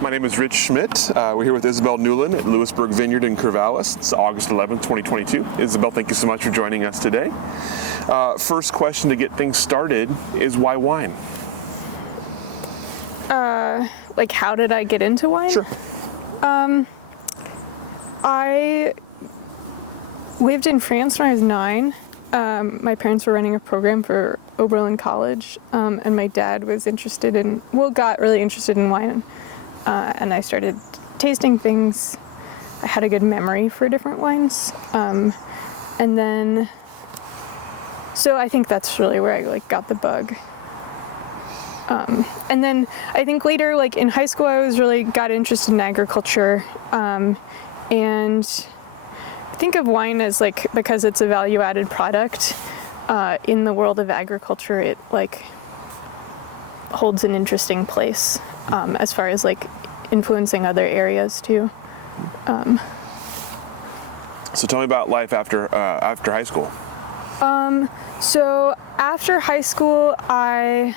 My name is Rich Schmidt. We're here with Isabel Newlin at Lewisburg Vineyard in Corvallis. It's August 11th, 2022. Isabel, thank you so much for joining us today. First question to get things started is why wine? Like, how did I get into wine? Sure. I lived in France when I was 9. My parents were running a program for Oberlin College, and my dad was got really interested in wine, and I started tasting things. I had a good memory for different wines, and then, so I think that's really where I got the bug. And then I think later, in high school, I got interested in agriculture, and I think of wine as because it's a value-added product in the world of agriculture. It holds an interesting place as far as influencing other areas too. So tell me about life after high school. So after high school, I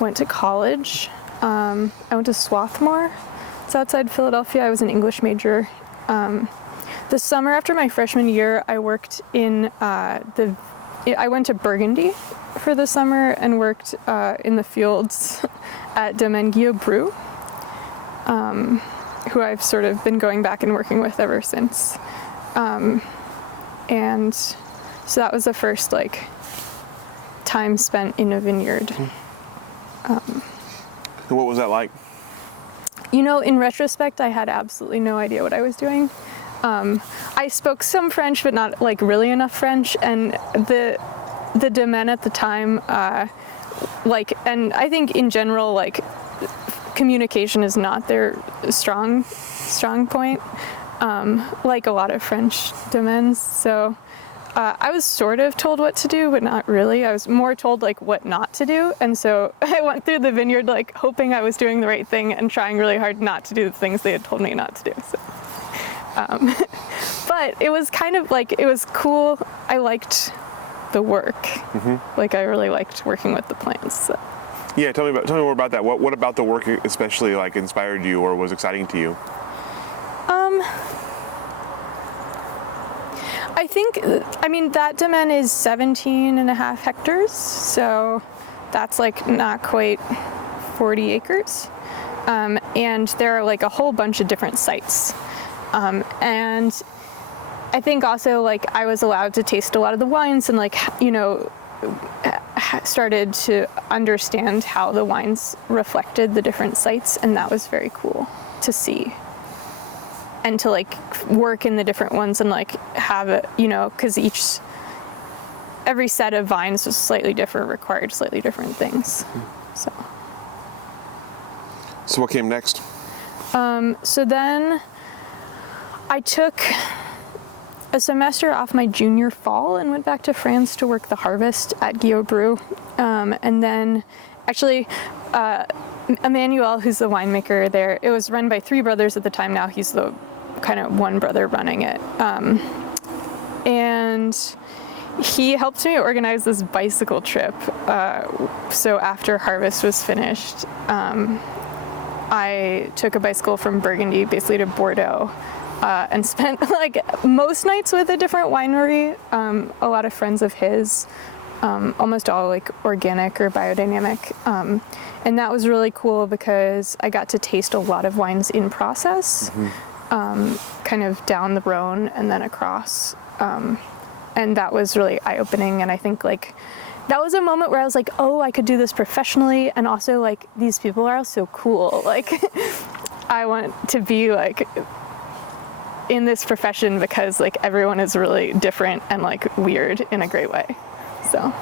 went to college. I went to Swarthmore. It's outside Philadelphia. I was an English major. The summer after my freshman year, I worked I went to Burgundy for the summer and worked in the fields at Domaine Guillaume, who I've sort of been going back and working with ever since. And so that was the first time spent in a vineyard. What was that like? In retrospect, I had absolutely no idea what I was doing. I spoke some French, but not really enough French, and the domaine at the time, and I think in general, communication is not their strong point, like a lot of French domains. So I was sort of told what to do, but not really. I was more told what not to do, and so I went through the vineyard hoping I was doing the right thing and trying really hard not to do the things they had told me not to do. So. But it was kind of it was cool. I liked the work. Mm-hmm. I really liked working with the plants. So. Yeah, tell me more about that. What about the work especially inspired you or was exciting to you? I think, that domain is 17.5 hectares, so that's not quite 40 acres. And there are a whole bunch of different sites. And I think also I was allowed to taste a lot of the wines and started to understand how the wines reflected the different sites, and that was very cool to see. And to work in the different ones and have it, because every set of vines was slightly different, required slightly different things. So what came next? So then I took a semester off my junior fall and went back to France to work the harvest at Guillaume. And then actually, Emmanuel, who's the winemaker there, it was run by 3 brothers at the time. Now he's the kind of one brother running it. And he helped me organize this bicycle trip. So after harvest was finished, I took a bicycle from Burgundy basically to Bordeaux. And spent most nights with a different winery, a lot of friends of his, almost all organic or biodynamic. And that was really cool because I got to taste a lot of wines in process, kind of down the Rhone and then across. And that was really eye-opening. And I think that was a moment where I was oh, I could do this professionally. And also these people are so cool. I want to be in this profession because everyone is really different and weird in a great way. So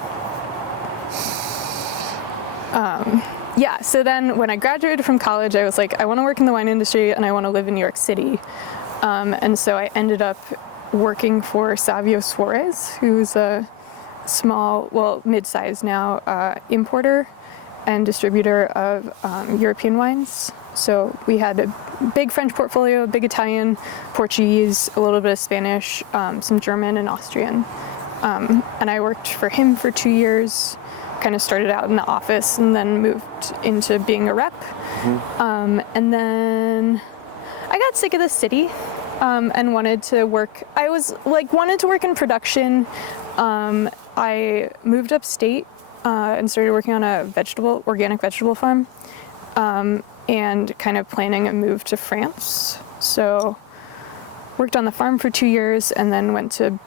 yeah, so then when I graduated from college, I was I want to work in the wine industry and I want to live in New York City. And so I ended up working for Savio Suarez, who's a small, mid-sized now, importer and distributor of European wines. So we had a big French portfolio, big Italian, Portuguese, a little bit of Spanish, some German and Austrian. And I worked for him for 2 years. kind of started out in the office and then moved into being a rep. And then I got sick of the city and wanted to work. Wanted to work in production. I moved upstate and started working on a organic vegetable farm, and kind of planning a move to France. So worked on the farm for 2 years and then went to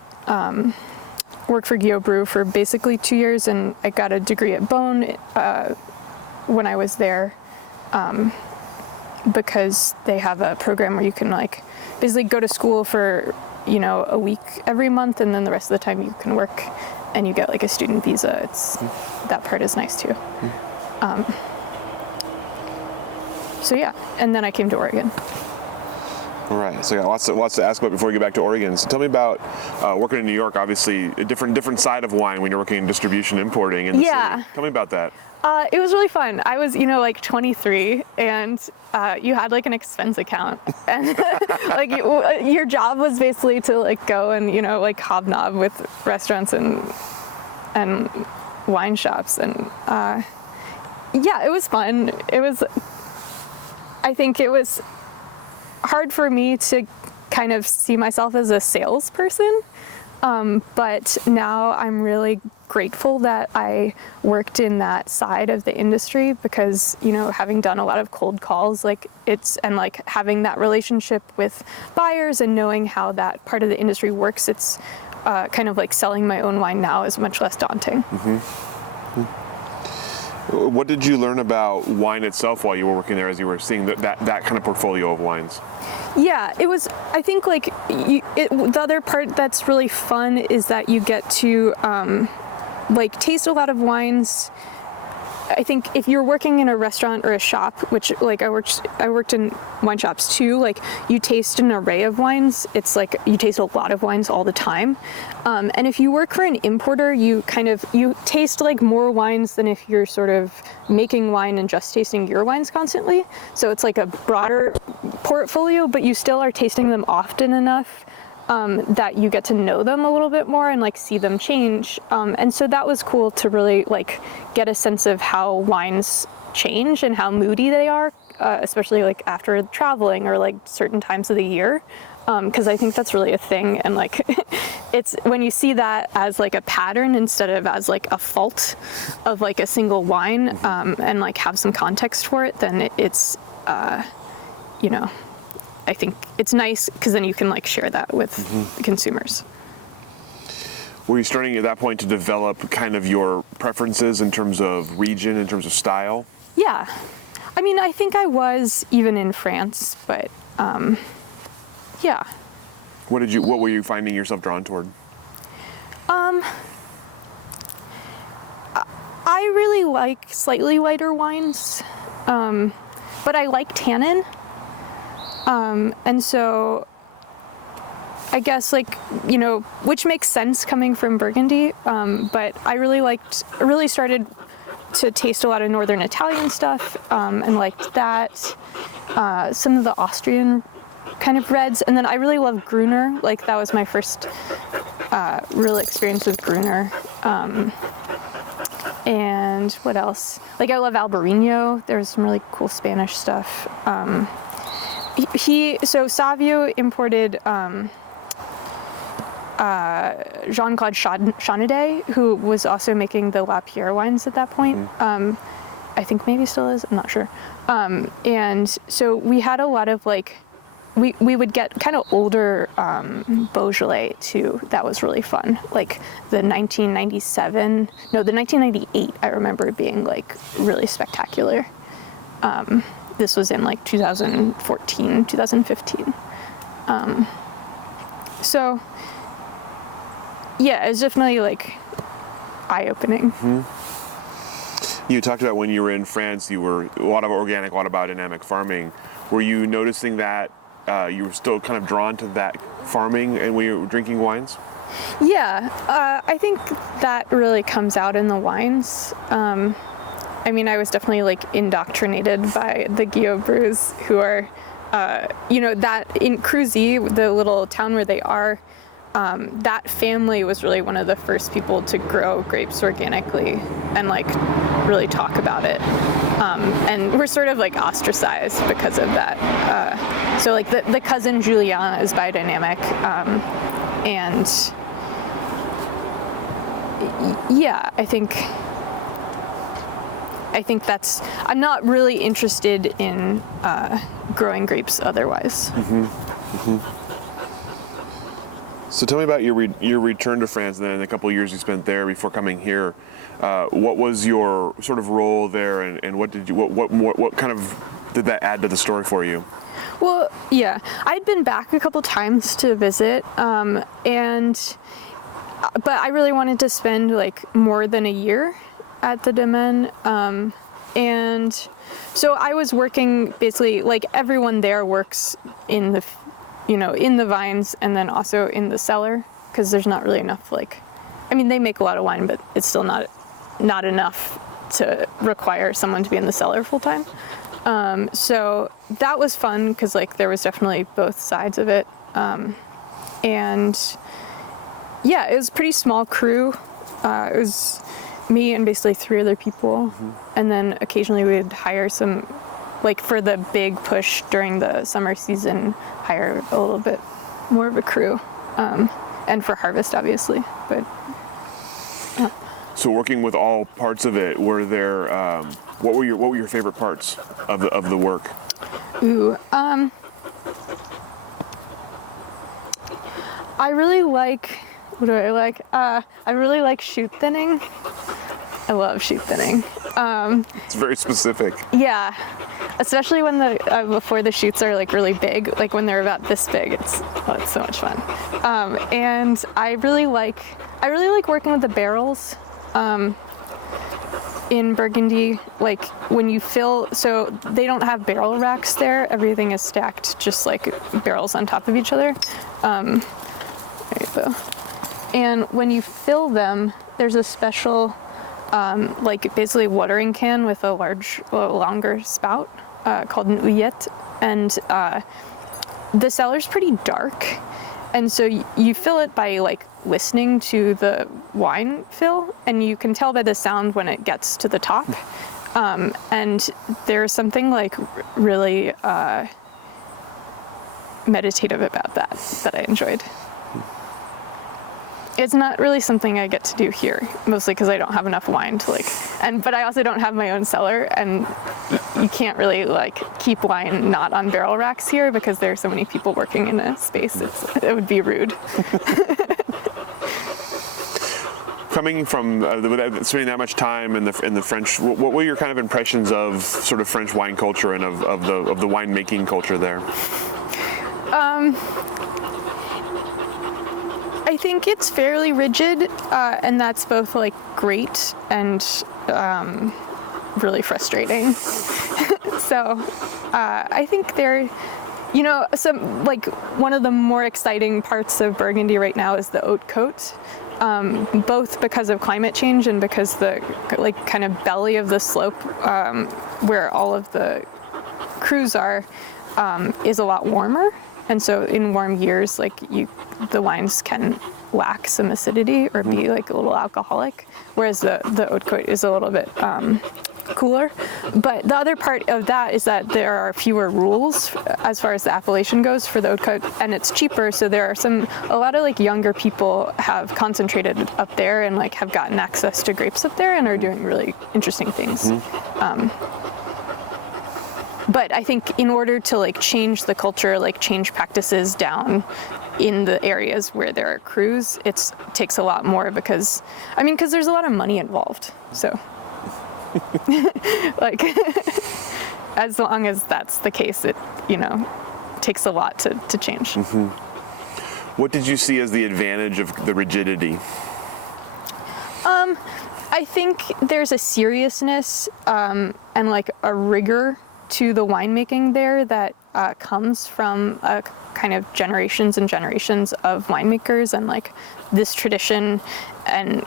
work for Guillaume Brew for basically 2 years, and I got a degree at Bone when I was there, because they have a program where you can like basically go to school for a week every month, and then the rest of the time you can work and you get like a student visa. That part is nice too. So yeah, and then I came to Oregon. All right, so I got lots to ask about before we get back to Oregon. So tell me about working in New York. Obviously, a different side of wine when you're working in distribution, importing in the city. Tell me about that. It was really fun. I was, like 23, and you had like an expense account, and like your job was basically to like go and like hobnob with restaurants and wine shops, and it was fun. I think it was hard for me to kind of see myself as a salesperson, but now I'm really grateful that I worked in that side of the industry, because having done a lot of cold calls, and having that relationship with buyers and knowing how that part of the industry works, it's kind of like selling my own wine now is much less daunting. What did you learn about wine itself while you were working there, as you were seeing that kind of portfolio of wines? Yeah, it was, I think the other part that's really fun is that you get to taste a lot of wines. I think if you're working in a restaurant or a shop, which I worked in wine shops too, you taste an array of wines. It's like you taste a lot of wines all the time. And if you work for an importer, you taste more wines than if you're sort of making wine and just tasting your wines constantly. So it's like a broader portfolio, but you still are tasting them often enough that you get to know them a little bit more and see them change. And so that was cool to really get a sense of how wines change and how moody they are, especially after traveling or certain times of the year. Because I think that's really a thing, and it's when you see that as a pattern instead of as a fault of a single wine, and have some context for it, then it's I think it's nice because then you can share that with consumers. Were you starting at that point to develop kind of your preferences in terms of region, in terms of style? Yeah. I mean, I think I was even in France, but yeah. What were you finding yourself drawn toward? I really like slightly lighter wines, but I like tannin. And so I guess which makes sense coming from Burgundy. But I really started to taste a lot of Northern Italian stuff, and liked that, some of the Austrian kind of reds. And then I really love Gruner. That was my first, real experience with Gruner. And what else? I love Albarino. There's some really cool Spanish stuff. So Savio imported Jean-Claude Chaunadet, who was also making the La Pierre wines at that point. I think maybe still is, I'm not sure. And so we had a lot of we would get kind of older Beaujolais too. That was really fun. The 1998 I remember being really spectacular. This was in 2014, 2015. So yeah, it's definitely eye-opening. You talked about when you were in France, you were a lot of organic, a lot of biodynamic farming. Were you noticing that you were still kind of drawn to that farming and when you were drinking wines? Yeah, I think that really comes out in the wines. I mean, I was definitely indoctrinated by the Guillaume Brews, who are, that in Cruzy, the little town where they are, that family was really one of the first people to grow grapes organically and like really talk about it. And we're sort of like ostracized because of that. So like the cousin Juliana is biodynamic, and yeah, I think that's, I'm not really interested in growing grapes otherwise. So tell me about your return to France, and then the couple of years you spent there before coming here. What was your sort of role there, and what kind of did that add to the story for you? Well, yeah, I'd been back a couple times to visit, but I really wanted to spend like more than a year at the domaine, and so I was working basically like everyone there works in the vines and then also in the cellar, because there's not really enough, like, I mean, they make a lot of wine, but it's still not enough to require someone to be in the cellar full time. So that was fun because like there was definitely both sides of it. And yeah, it was a pretty small crew. It was me and basically 3 other people. And then occasionally we'd hire some, like for the big push during the summer season, hire a little bit more of a crew. And for harvest, obviously, but. So working with all parts of it, were there, what were your favorite parts of the work? Ooh, I really like, what do I like? I really like shoot thinning. I love shoot thinning. It's very specific. Yeah, especially when before the shoots are like really big, like when they're about this big, it's so much fun. And I really like working with the barrels. In Burgundy, like when you fill, so they don't have barrel racks there. Everything is stacked just like barrels on top of each other. There you go. And when you fill them, there's a special, like basically watering can with a longer spout called an ouillette. And the cellar's pretty dark. And so you fill it by like listening to the wine fill, and you can tell by the sound when it gets to the top. And there's something like really meditative about that I enjoyed. It's not really something I get to do here, mostly because I don't have enough wine to but I also don't have my own cellar, and you can't really like keep wine not on barrel racks here because there are so many people working in a space. It would be rude. Coming from spending that much time in the French, what were your kind of impressions of sort of French wine culture and of the winemaking culture there? I think it's fairly rigid, and that's both like great and really frustrating. So I think some like one of the more exciting parts of Burgundy right now is the haute côte, both because of climate change and because the like kind of belly of the slope where all of the crus are is a lot warmer. And so in warm years, like the wines can lack some acidity or be like a little alcoholic, whereas the haute côte is a little bit cooler. But the other part of that is that there are fewer rules as far as the appellation goes for the haute côte, and it's cheaper. So there are a lot of like younger people have concentrated up there and like have gotten access to grapes up there and are doing really interesting things. But I think in order to like change the culture, like change practices down in the areas where there are crus, it takes a lot more because there's a lot of money involved. So like as long as that's the case, it takes a lot to change. What did you see as the advantage of the rigidity? I think there's a seriousness and like a rigor to the winemaking there that comes from kind of generations and generations of winemakers and like this tradition, and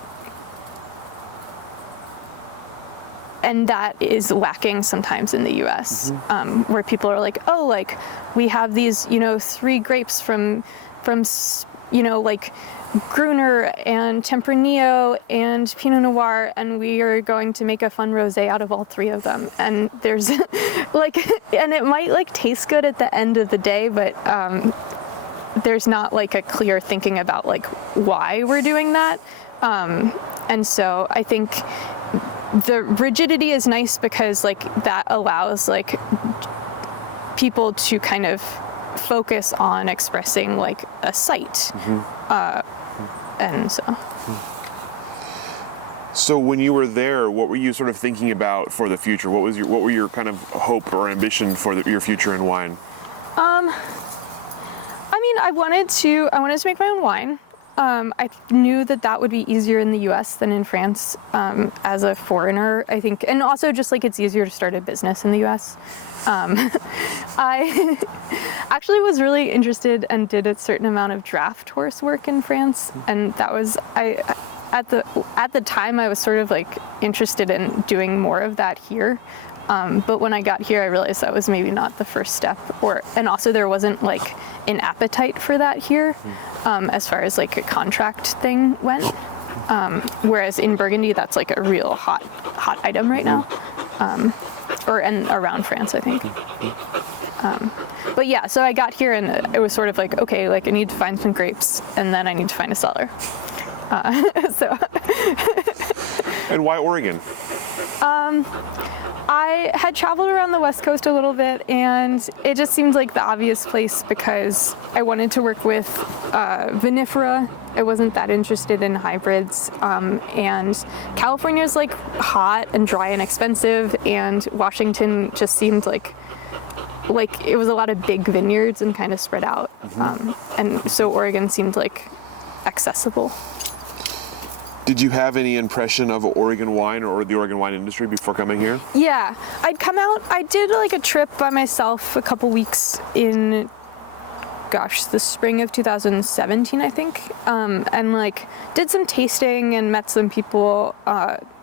that is lacking sometimes in the US, where people are like, oh, like we have these 3 grapes from like Gruner and Tempranillo and Pinot Noir, and we are going to make a fun rosé out of all three of them. And there's like, and it might like taste good at the end of the day, but there's not like a clear thinking about like why we're doing that. And so I think the rigidity is nice because like that allows like people to kind of focus on expressing like a site. And so when you were there, what were you sort of thinking about for the future? What were your kind of hope or ambition for your future in wine? I mean, I wanted to make my own wine. I knew that would be easier in the US than in France, as a foreigner, I think. And also just like it's easier to start a business in the US. I actually was really interested and did a certain amount of draft horse work in France. And that was, at the time I was sort of like interested in doing more of that here. But when I got here, I realized that was maybe not the first step, and also there wasn't like an appetite for that here, as far as like a contract thing went. Whereas in Burgundy, that's like a real hot item right now, and around France, I think. But yeah, so I got here and it was sort of like, okay, like I need to find some grapes and then I need to find a cellar. And why Oregon? I had traveled around the West Coast a little bit, and it just seemed like the obvious place because I wanted to work with vinifera. I wasn't that interested in hybrids, and California's like hot and dry and expensive, and Washington just seemed like it was a lot of big vineyards and kind of spread out, and so Oregon seemed like accessible. Did you have any impression of Oregon wine or the Oregon wine industry before coming here? Yeah, I did like a trip by myself a couple weeks in, the spring of 2017, I think, and like did some tasting and met some people,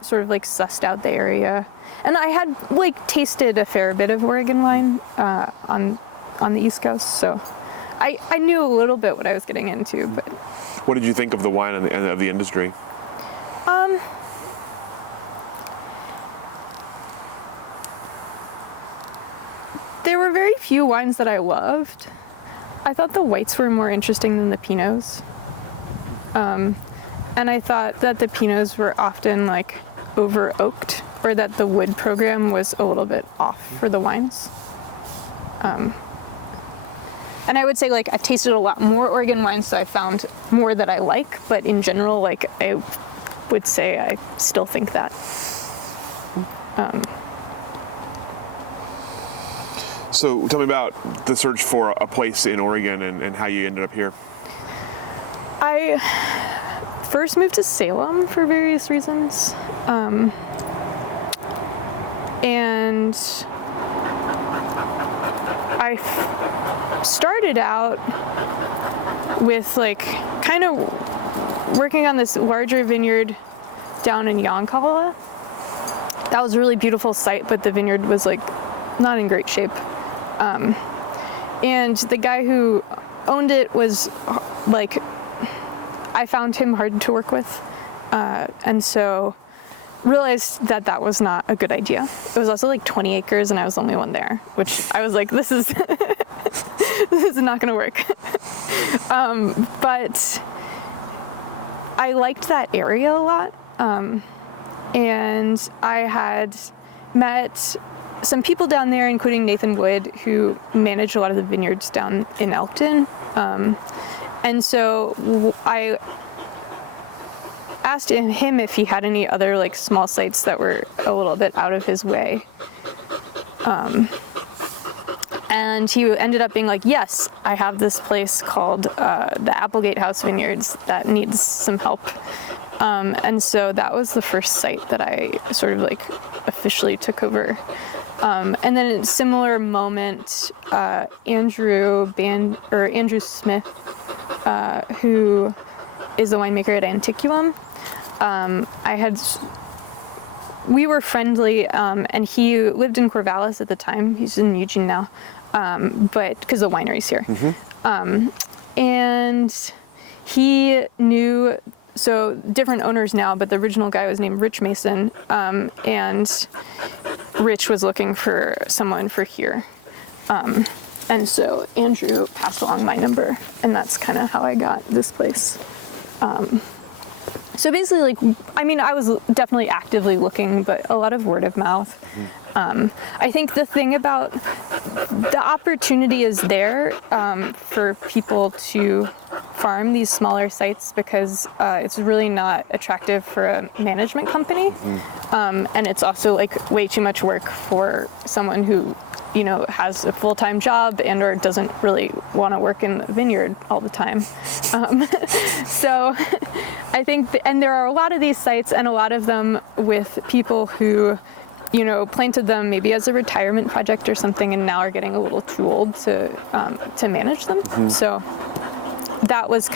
sort of like sussed out the area. And I had like tasted a fair bit of Oregon wine on the East Coast, so I knew a little bit what I was getting into. But what did you think of the wine and of the industry? There were very few wines that I loved. I thought the whites were more interesting than the Pinots. And I thought that the Pinots were often like over oaked, or that the wood program was a little bit off for the wines. And I would say like I've tasted a lot more Oregon wines, so I found more that I like, but in general, like I would say I still think that. So tell me about the search for a place in Oregon and how you ended up here. I first moved to Salem for various reasons. And I started out with like kind of working on this larger vineyard down in Yoncalla. That was a really beautiful site, but the vineyard was like not in great shape. And the guy who owned it was like, I found him hard to work with. And so realized that was not a good idea. It was also like 20 acres and I was the only one there, which I was like, this is not gonna work. But I liked that area a lot. And I had met some people down there, including Nathan Wood, who managed a lot of the vineyards down in Elkton. And so I asked him if he had any other like small sites that were a little bit out of his way. And he ended up being like, yes, I have this place called the Applegate House Vineyards that needs some help. And so that was the first site that I sort of like officially took over. And then at a similar moment, Andrew Smith, who is the winemaker at Antiquum, we were friendly, and he lived in Corvallis at the time. He's in Eugene now, but because the winery's here. And he knew, so different owners now, but the original guy was named Rich Mason, and Rich was looking for someone for here. And so Andrew passed along my number, and that's kind of how I got this place. So basically, like, I mean, I was definitely actively looking, but a lot of word of mouth. I think the thing about the opportunity is there for people to farm these smaller sites because it's really not attractive for a management company. And it's also like way too much work for someone who, you know, has a full-time job and or doesn't really want to work in the vineyard all the time. So I think, and there are a lot of these sites and a lot of them with people who, you know, planted them maybe as a retirement project or something and now are getting a little too old to manage them. So that was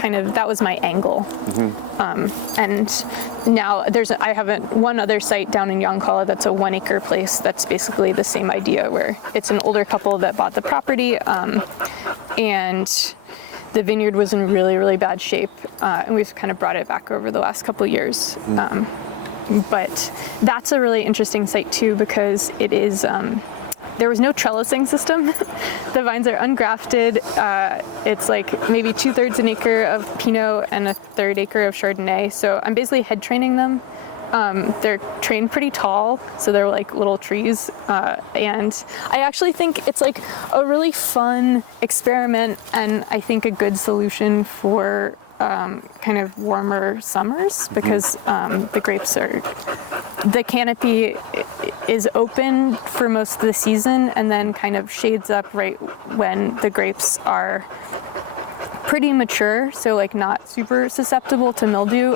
my angle. And now I have one other site down in Yoncalla that's a 1 acre place that's basically the same idea where it's an older couple that bought the property and the vineyard was in really, really bad shape. And we've kind of brought it back over the last couple of years. But that's a really interesting site too because it is, there was no trellising system. The vines are ungrafted. It's like maybe 2/3 an acre of Pinot and 1/3 acre of Chardonnay. So I'm basically head training them. They're trained pretty tall, so they're like little trees. And I actually think it's like a really fun experiment and I think a good solution for kind of warmer summers because the grapes are, the canopy is open for most of the season and then kind of shades up right when the grapes are pretty mature, so like not super susceptible to mildew,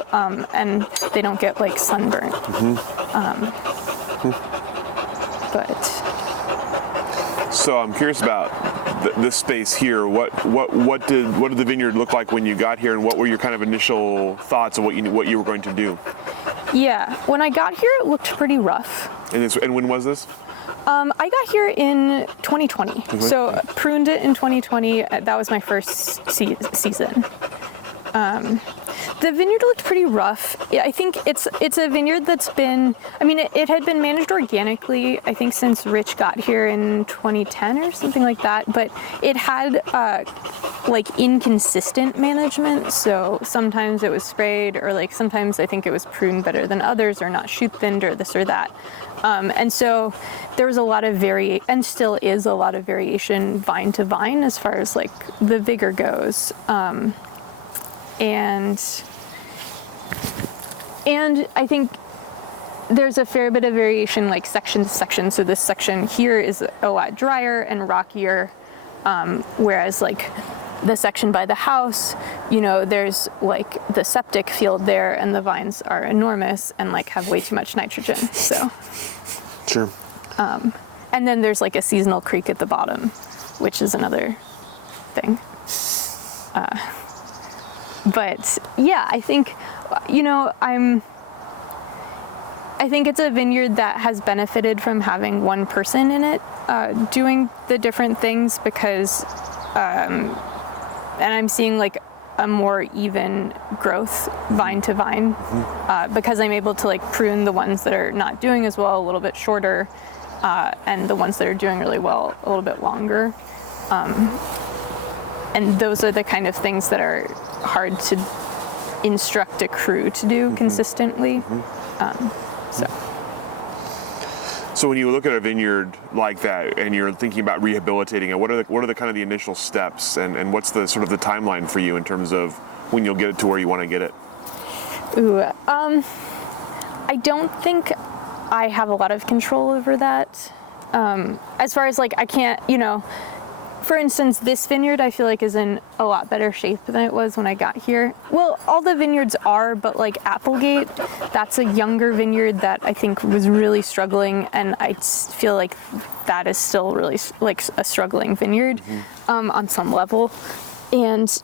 and they don't get like sunburnt. But so I'm curious about this space here. What did the vineyard look like when you got here, and what were your kind of initial thoughts of what you were going to do? Yeah, when I got here, it looked pretty rough. And when was this? I got here in 2020, so pruned it in 2020. That was my first season. The vineyard looked pretty rough. I think it's a vineyard that's been, I mean, it had been managed organically, I think since Rich got here in 2010 or something like that, but it had like inconsistent management. So sometimes it was sprayed or like sometimes I think it was pruned better than others or not shoot thinned or this or that. And so there was a lot of and still is a lot of variation vine to vine as far as like the vigor goes. And I think there's a fair bit of variation like section to section. So this section here is a lot drier and rockier, whereas like the section by the house, you know, there's like the septic field there and the vines are enormous and like have way too much nitrogen. So sure. And then there's like a seasonal creek at the bottom, which is another thing. But yeah, I think, you know, I think it's a vineyard that has benefited from having one person in it doing the different things because, and I'm seeing like a more even growth vine to vine because I'm able to like prune the ones that are not doing as well a little bit shorter and the ones that are doing really well a little bit longer. And those are the kind of things that are hard to instruct a crew to do consistently. So when you look at a vineyard like that and you're thinking about rehabilitating it, what are the kind of the initial steps and what's the sort of the timeline for you in terms of when you'll get it to where you want to get it? I don't think I have a lot of control over that. As far as like, I can't, you know, for instance, this vineyard I feel like is in a lot better shape than it was when I got here. Well, all the vineyards are, but like Applegate, that's a younger vineyard that I think was really struggling, and I feel like that is still really like a struggling vineyard on some level. And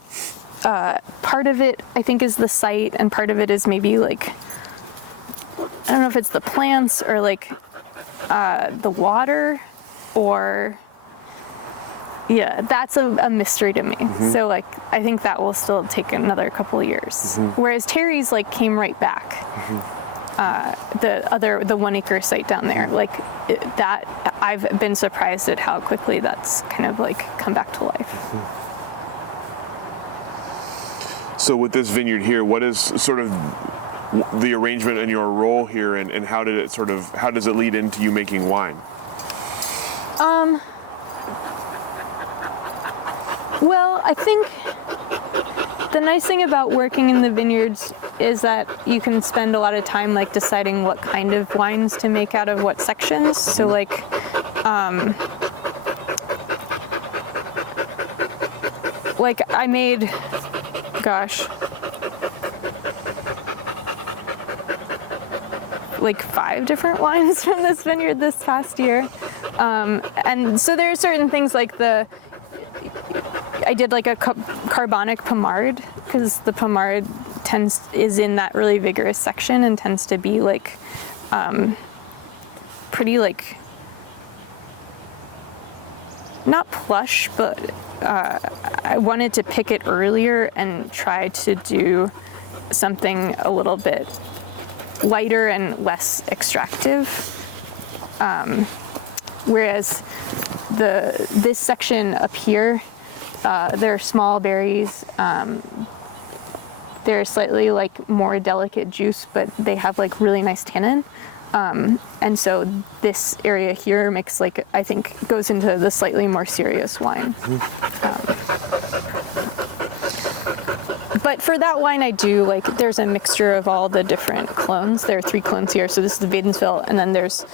part of it I think is the site, and part of it is maybe like, I don't know if it's the plants or like the water, or Yeah, that's a mystery to me. So like, I think that will still take another couple of years. Whereas Terry's like came right back. The 1 acre site down there, like that, I've been surprised at how quickly that's kind of like come back to life. So with this vineyard here, what is sort of the arrangement and your role here, and how does it lead into you making wine? Well, I think the nice thing about working in the vineyards is that you can spend a lot of time like deciding what kind of wines to make out of what sections. So like, I made, like 5 different wines from this vineyard this past year. And so there are certain things like I did like a carbonic Pommard, because the Pommard is in that really vigorous section and tends to be like pretty like, not plush, but I wanted to pick it earlier and try to do something a little bit lighter and less extractive. Whereas this section up here, they're small berries. They're slightly like more delicate juice, but they have like really nice tannin. And so this area here makes like, I think goes into the slightly more serious wine. But for that wine, I do like, there's a mixture of all the different clones. There are 3 clones here. So this is the Wädenswil, and then there's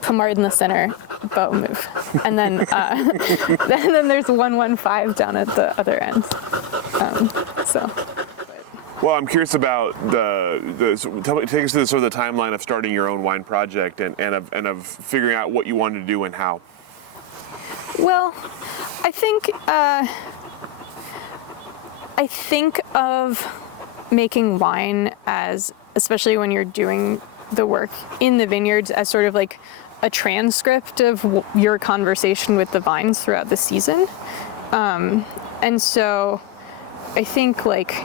Pommard in the center, Beaumouve. And then, then there's 115 down at the other end. Well, I'm curious about take us through sort of the timeline of starting your own wine project and of figuring out what you wanted to do and how. Well, I think of making wine as, especially when you're doing the work in the vineyards, as sort of like a transcript of your conversation with the vines throughout the season. And so I think like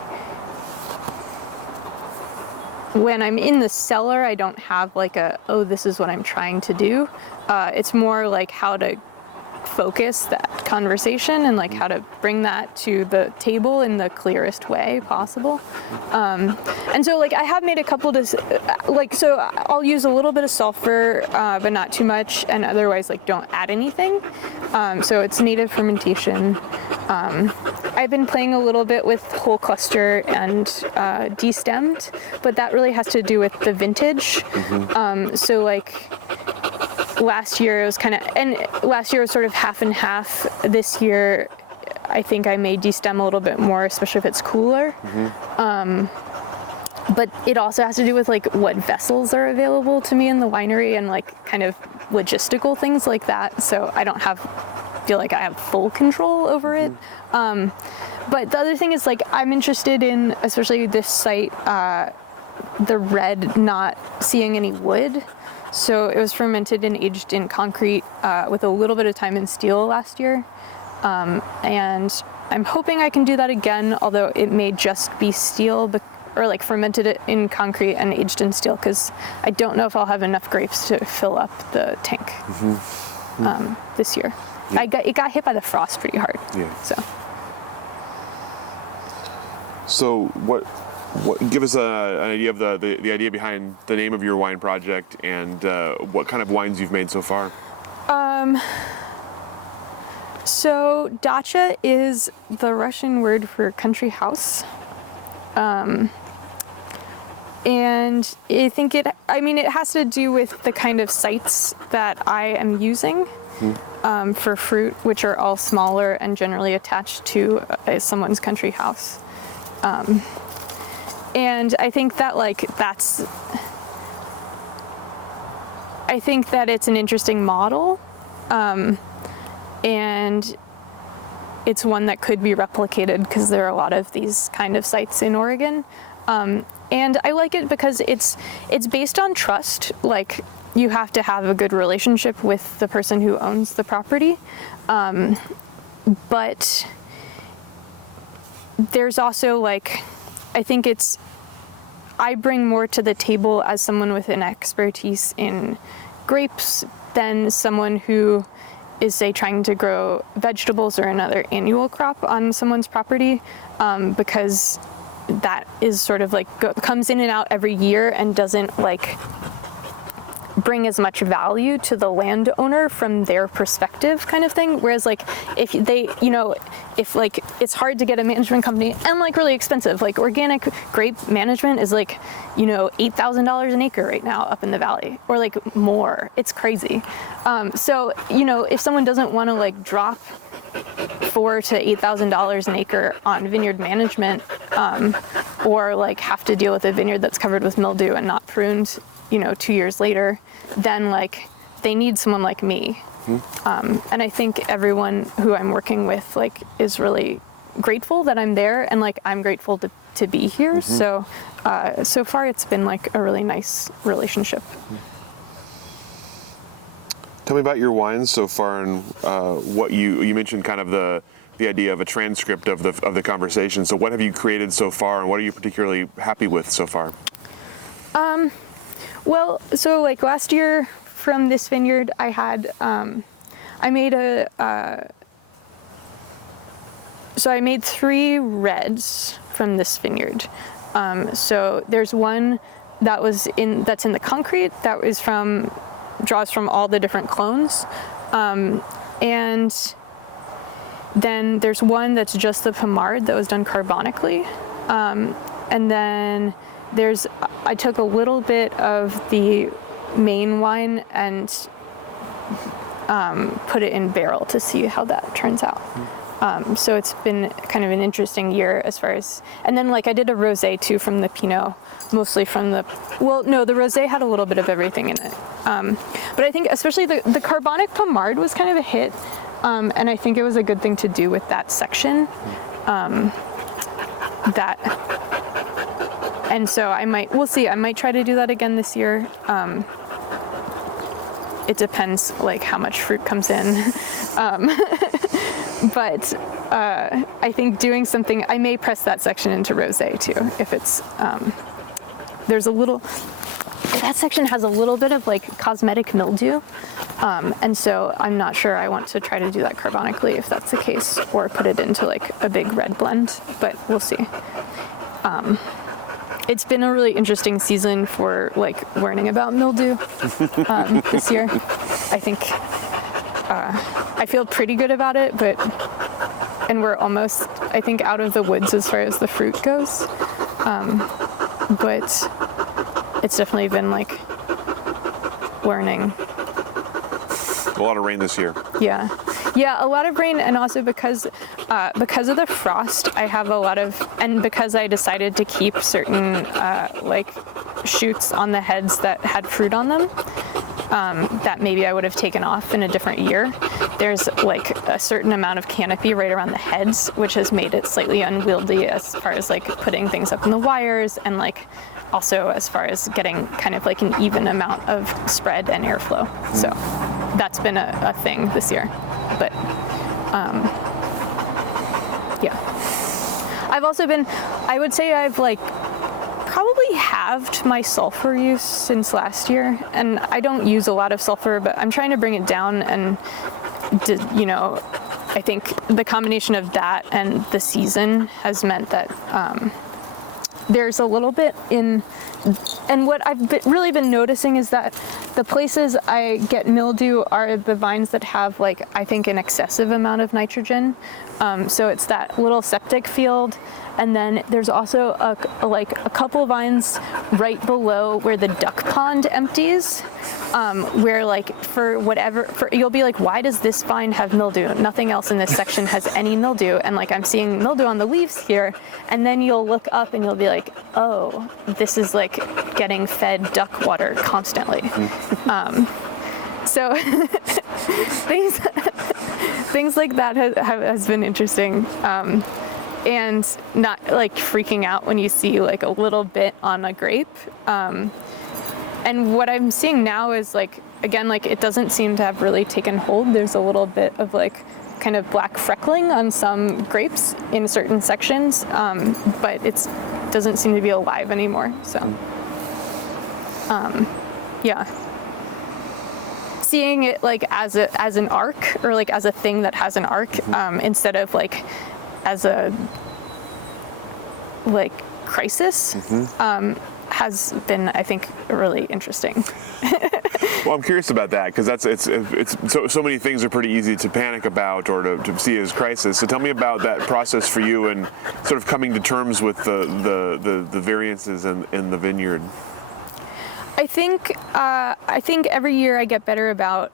when I'm in the cellar, I don't have like this is what I'm trying to do. It's more like how to focus that conversation and like how to bring that to the table in the clearest way possible. And so like I have made a couple so I'll use a little bit of sulfur, but not too much, and otherwise like don't add anything. So it's native fermentation. I've been playing a little bit with whole cluster and destemmed, but that really has to do with the vintage. So like last year it was last year was sort of half and half. This year I think I may destem a little bit more, especially if it's cooler. But it also has to do with like what vessels are available to me in the winery and like kind of logistical things like that. So I don't feel like I have full control over it. But the other thing is like I'm interested in, especially this site, the red not seeing any wood. So it was fermented and aged in concrete with a little bit of time in steel last year. And I'm hoping I can do that again, although it may just be steel, or like fermented it in concrete and aged in steel, because I don't know if I'll have enough grapes to fill up the tank this year. It got hit by the frost pretty hard. Yeah. So what give us an idea of the idea behind the name of your wine project and what kind of wines you've made so far? So Dacha is the Russian word for country house. And I think it has to do with the kind of sites that I am using for fruit, which are all smaller and generally attached to someone's country house. And I think that I think that it's an interesting model, and it's one that could be replicated because there are a lot of these kind of sites in Oregon. And I like it because it's based on trust. Like, you have to have a good relationship with the person who owns the property. but there's also like, I think I bring more to the table as someone with an expertise in grapes than someone who is, say, trying to grow vegetables or another annual crop on someone's property, because that is sort of like comes in and out every year and doesn't like bring as much value to the landowner from their perspective, kind of thing. Whereas like if they, if like it's hard to get a management company and like really expensive, like organic grape management is like, $8,000 an acre right now up in the valley, or like more. It's crazy. So, if someone doesn't want to like drop $4,000 to $8,000 an acre on vineyard management, or like have to deal with a vineyard that's covered with mildew and not pruned, 2 years later, then like they need someone like me. And I think everyone who I'm working with like is really grateful that I'm there, and like I'm grateful to be here. So so far it's been like a really nice relationship. Tell me about your wines so far, and what you mentioned kind of the idea of a transcript of the conversation. So what have you created so far, and what are you particularly happy with so far? Well, so like last year from this vineyard, I had, I made 3 reds from this vineyard. So there's one that's in the concrete that draws from all the different clones. And then there's one that's just the Pommard that was done carbonically. And then I took a little bit of the main wine and put it in barrel to see how that turns out. So it's been kind of an interesting year as far as, and then like I did a rosé too from the Pinot, mostly from the rosé had a little bit of everything in it. But I think especially the carbonic Pommard was kind of a hit. And I think it was a good thing to do with that section. And so we'll see, I might try to do that again this year. It depends like how much fruit comes in. But I think doing something, I may press that section into rosé too, if it's, that section has a little bit of like cosmetic mildew. And so I'm not sure I want to try to do that carbonically if that's the case, or put it into like a big red blend, but we'll see. It's been a really interesting season for like learning about mildew this year. I think I feel pretty good about it, and we're almost, I think, out of the woods as far as the fruit goes. But it's definitely been like learning. A lot of rain this year. Yeah, a lot of rain, and also because of the frost, I have and because I decided to keep certain like shoots on the heads that had fruit on them, that maybe I would have taken off in a different year. There's like a certain amount of canopy right around the heads, which has made it slightly unwieldy as far as like putting things up in the wires, and like also as far as getting kind of like an even amount of spread and airflow. So that's been a thing this year. But yeah. I've also I would say I've like probably halved my sulfur use since last year, and I don't use a lot of sulfur, but I'm trying to bring it down, and I think the combination of that and the season has meant that there's a little bit and what I've really been noticing is that the places I get mildew are the vines that have like, I think, an excessive amount of nitrogen. So it's that little septic field. And then there's also a couple vines right below where the duck pond empties, where like you'll be like, why does this vine have mildew? Nothing else in this section has any mildew. And like, I'm seeing mildew on the leaves here. And then you'll look up and you'll be like, oh, this is like getting fed duck water constantly. So things like that has been interesting. And not like freaking out when you see like a little bit on a grape. And what I'm seeing now is like again, like it doesn't seem to have really taken hold. There's a little bit of like kind of black freckling on some grapes in certain sections, but it doesn't seem to be alive anymore. So, yeah. Seeing it like as an arc, or like as a thing that has an arc, instead of like as a like crisis, has been, I think, really interesting. Well, I'm curious about that, because it's so many things are pretty easy to panic about or to see as crisis. So tell me about that process for you and sort of coming to terms with the variances in the vineyard. I think every year I get better about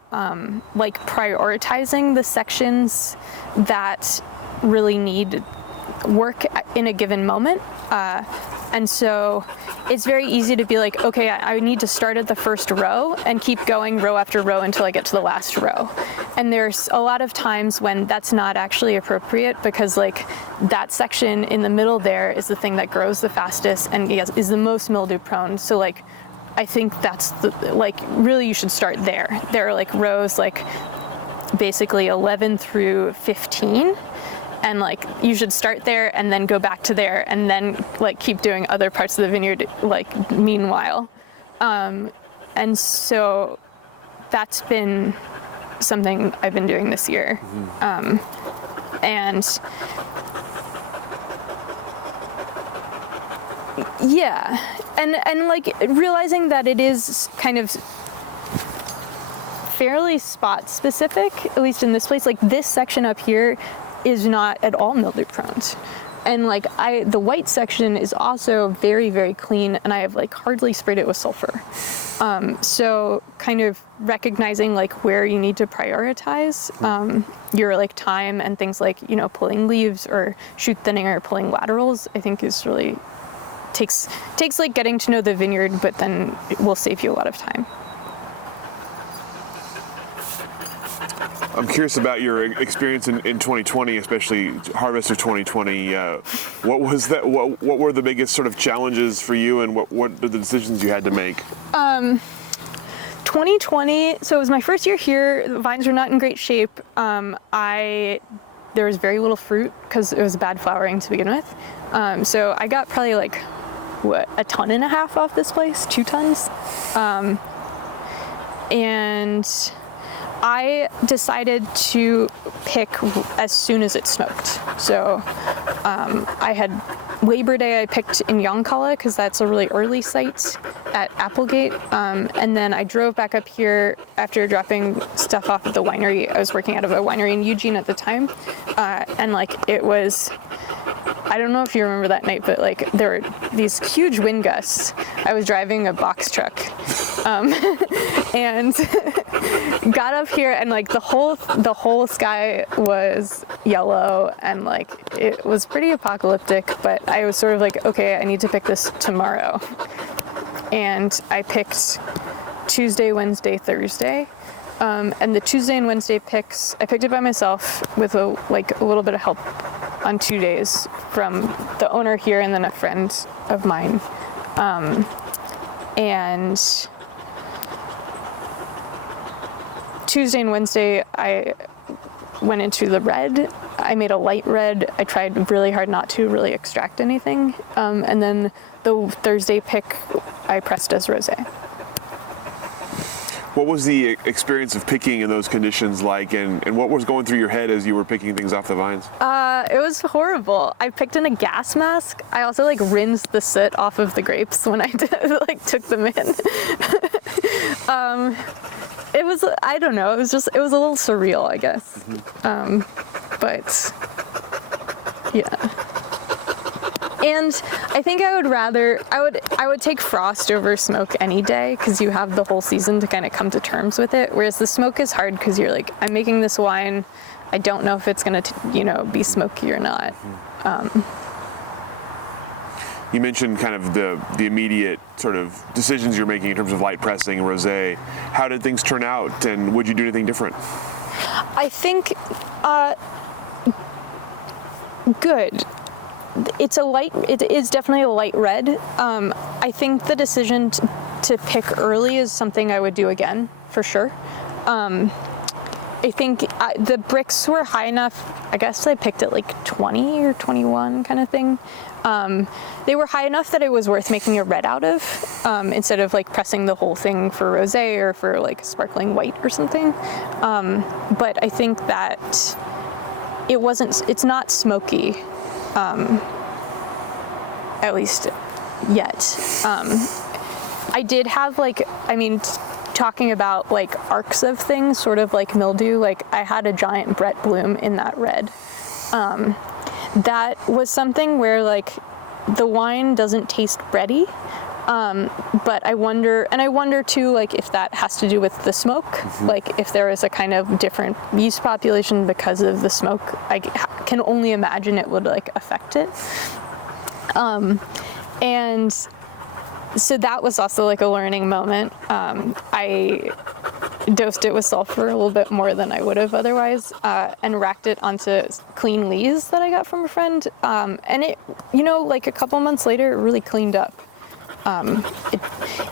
like prioritizing the sections that really need work in a given moment. And so it's very easy to be like, okay, I need to start at the first row and keep going row after row until I get to the last row. And there's a lot of times when that's not actually appropriate, because like that section in the middle there is the thing that grows the fastest and is the most mildew prone. So like, I think that's really you should start there. There are like rows like basically 11 through 15. And like you should start there and then go back to there and then like keep doing other parts of the vineyard like meanwhile. And so that's been something I've been doing this year. And yeah, and like realizing that it is kind of fairly spot specific, at least in this place. Like this section up here is not at all mildew prone. And like the white section is also very, very clean, and I have like hardly sprayed it with sulfur. So kind of recognizing like where you need to prioritize your like time and things like, you know, pulling leaves or shoot thinning or pulling laterals, I think is really takes like getting to know the vineyard, but then it will save you a lot of time. I'm curious about your experience in 2020, especially harvest of 2020. What was that? What were the biggest sort of challenges for you, and what are the decisions you had to make? 2020. So it was my first year here. The vines were not in great shape. There was very little fruit because it was bad flowering to begin with. So I got probably like a ton and a half off this place, 2 tons, and I decided to pick as soon as it smoked. So I had Labor Day, I picked in Yoncalla because that's a really early site at Applegate. And then I drove back up here after dropping stuff off at the winery. I was working out of a winery in Eugene at the time. And like it was, I don't know if you remember that night, but like there were these huge wind gusts. I was driving a box truck and got up here, and like the whole sky was yellow, and like it was pretty apocalyptic, but I was sort of like, okay, I need to pick this tomorrow. And I picked Tuesday, Wednesday, Thursday. And the Tuesday and Wednesday picks, I picked it by myself with a little bit of help on 2 days from the owner here and then a friend of mine. And Tuesday and Wednesday, I went into the red. I made a light red. I tried really hard not to really extract anything. And then the Thursday pick, I pressed as rosé. What was the experience of picking in those conditions like, and what was going through your head as you were picking things off the vines? It was horrible. I picked in a gas mask. I also like rinsed the soot off of the grapes when I took them in. It was, I don't know, it was a little surreal, I guess. But yeah. And I think I would take frost over smoke any day, because you have the whole season to kind of come to terms with it. Whereas the smoke is hard because you're like, I'm making this wine. I don't know if it's going to, be smoky or not. You mentioned kind of the immediate sort of decisions you're making in terms of light pressing and rosé. How did things turn out, and would you do anything different? I think good. It is definitely a light red. I think the decision to pick early is something I would do again. for sure. I think the bricks were high enough. I guess I picked at like 20 or 21 kind of thing. They were high enough that it was worth making a red out of, instead of like pressing the whole thing for rosé or for like sparkling white or something. But I think that it's not smoky, at least yet. I did have talking about like arcs of things, sort of like mildew, like I had a giant Brett bloom in that red. That was something where like the wine doesn't taste bready, but I wonder too, like if that has to do with the smoke, like if there is a kind of different yeast population because of the smoke. I can only imagine it would like affect it. And so that was also like a learning moment. I dosed it with sulfur a little bit more than I would have otherwise, and racked it onto clean lees that I got from a friend. And it, like a couple months later, it really cleaned up.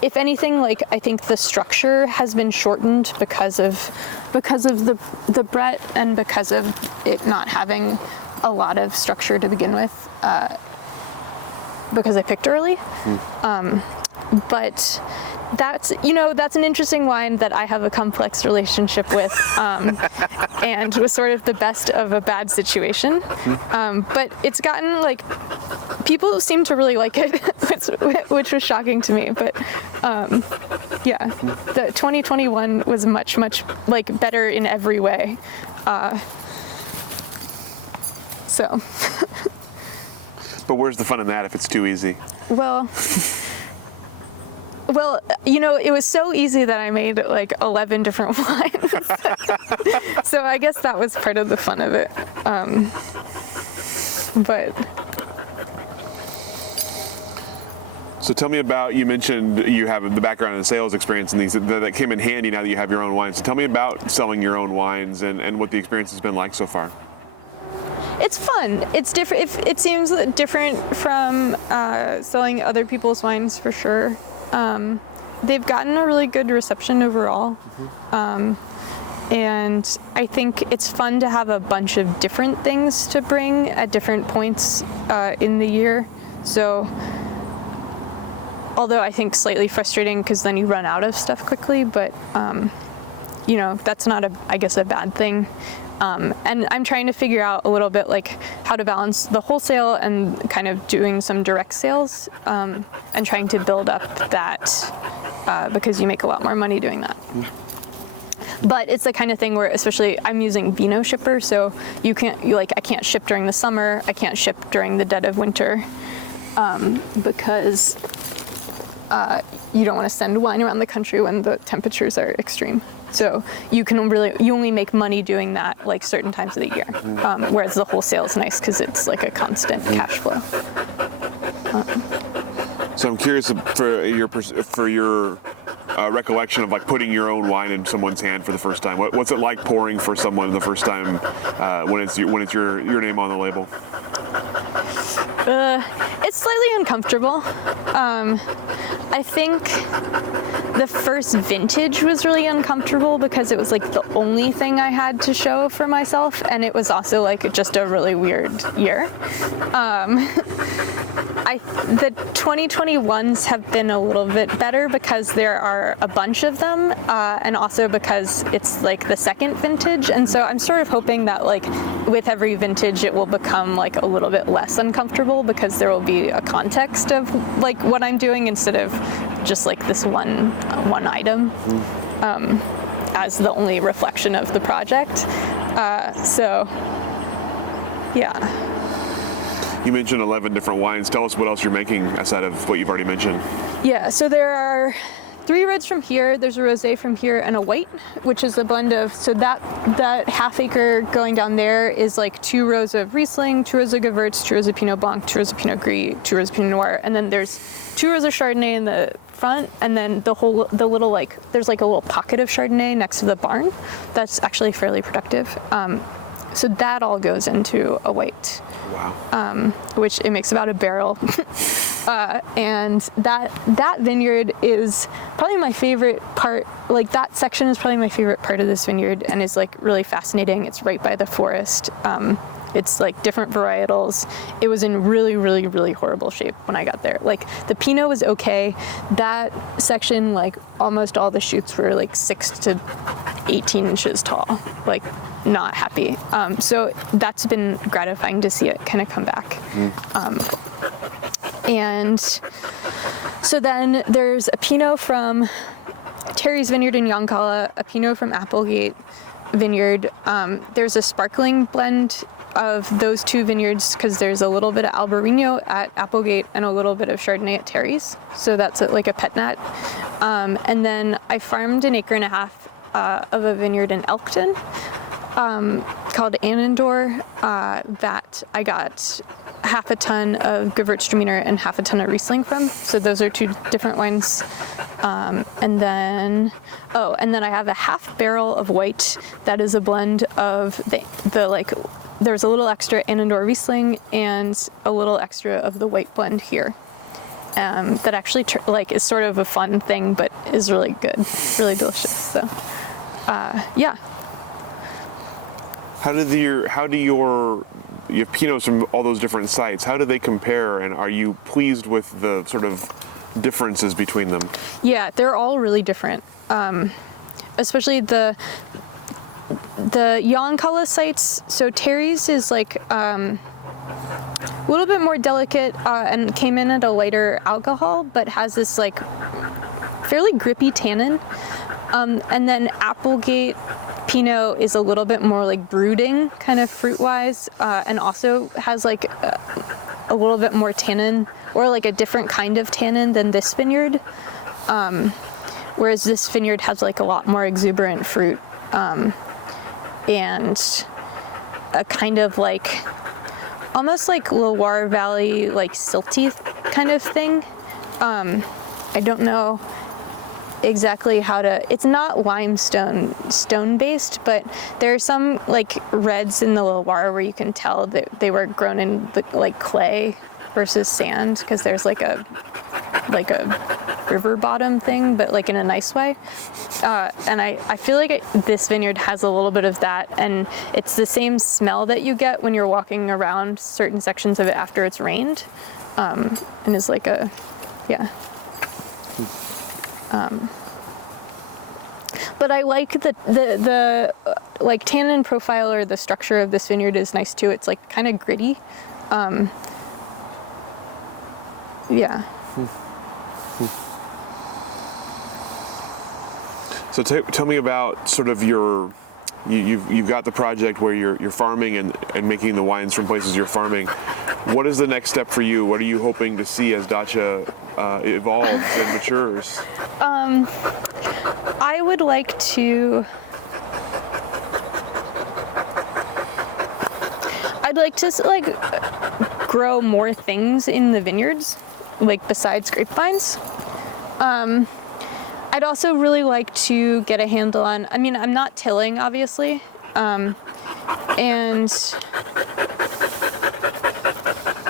If anything, like I think the structure has been shortened because of the Brett and because of it not having a lot of structure to begin with. Because I picked early. But that's an interesting wine that I have a complex relationship with, and was sort of the best of a bad situation. But it's gotten like, people seem to really like it, which was shocking to me. But yeah, the 2021 was much like better in every way. So. But where's the fun in that if it's too easy? Well, it was so easy that I made like 11 different wines. So I guess that was part of the fun of it. But. So tell me about, you mentioned you have the background in sales experience and these that came in handy now that you have your own wines. So tell me about selling your own wines and what the experience has been like so far. It's fun. It's different. It seems different from selling other people's wines for sure. They've gotten a really good reception overall. And I think it's fun to have a bunch of different things to bring at different points in the year. So, although I think slightly frustrating because then you run out of stuff quickly, but that's not I guess a bad thing. And I'm trying to figure out a little bit like how to balance the wholesale and kind of doing some direct sales, and trying to build up that, because you make a lot more money doing that. But it's the kind of thing where, especially I'm using Vino Shipper, so I can't ship during the summer, I can't ship during the dead of winter, because you don't want to send wine around the country when the temperatures are extreme. So you only make money doing that like certain times of the year. Whereas the wholesale is nice because it's like a constant cash flow. So I'm curious for your recollection of like putting your own wine in someone's hand for the first time. What's it like pouring for someone the first time when it's your name on the label? It's slightly uncomfortable. I think the first vintage was really uncomfortable because it was like the only thing I had to show for myself, and it was also like just a really weird year. The 2021s have been a little bit better because there are a bunch of them, and also because it's like the second vintage, and so I'm sort of hoping that like with every vintage it will become like a little bit less uncomfortable because there will be a context of like what I'm doing instead of just like this one item as the only reflection of the project. So yeah. You mentioned 11 different wines. Tell us what else you're making aside of what you've already mentioned. Yeah, so there are 3 reds from here, there's a rosé from here, and a white, which is a blend of, so that half acre going down there is like 2 rows of Riesling, 2 rows of Gewürz, 2 rows of Pinot Blanc, 2 rows of Pinot Gris, 2 rows of Pinot Noir, and then there's 2 rows of Chardonnay in the front, and then there's like a little pocket of Chardonnay next to the barn. That's actually fairly productive. So that all goes into a white. Wow. Which it makes about a barrel. And that vineyard is probably my favorite part. Like that section is probably my favorite part of this vineyard and is like really fascinating. It's right by the forest. It's like different varietals. It was in really, really, really horrible shape when I got there. Like the Pinot was okay. That section, like almost all the shoots were like 6 to 18 inches tall. Like not happy. So that's been gratifying to see it kind of come back. And so then there's a Pinot from Terry's Vineyard in Yoncalla, a Pinot from Applegate Vineyard. There's a sparkling blend of those two vineyards because there's a little bit of Albarino at Applegate and a little bit of Chardonnay at Terry's. So that's like a pet nat. And then I farmed 1.5 acres of a vineyard in Elkton called Annandor that I got half a ton of Gewürztraminer and half a ton of Riesling from. So those are two different wines. And then I have a half barrel of white that is a blend of the like, there's a little extra Annandor Riesling and a little extra of the white blend here. That actually is sort of a fun thing, but is really good, really delicious. So, yeah. How do your you have Pinots from all those different sites? How do they compare, and are you pleased with the sort of differences between them? Yeah, they're all really different. Especially the Yoncalla sites. So Terry's is like a little bit more delicate and came in at a lighter alcohol, but has this like fairly grippy tannin. And then Applegate Pinot is a little bit more like brooding kind of fruit-wise, and also has like a little bit more tannin, or like a different kind of tannin than this vineyard. Whereas this vineyard has like a lot more exuberant fruit, and a kind of like, almost like Loire Valley, like silty kind of thing. I don't know exactly how to, it's not limestone stone based, but there are some like reds in the Loire where you can tell that they were grown in the, like clay versus sand, because there's like a river bottom thing, but like in a nice way. And I feel like this vineyard has a little bit of that, and it's the same smell that you get when you're walking around certain sections of it after it's rained, and is like a, yeah. But I like the like tannin profile, or the structure of this vineyard is nice too. It's like kind of gritty. Yeah. So tell me about sort of you've got the project where you're farming and making the wines from places you're farming. What is the next step for you? What are you hoping to see as Dacha evolves and matures? I would like to. I'd like to like grow more things in the vineyards, like besides grapevines. I'd also really like to get a handle on, I mean, I'm not tilling, obviously, and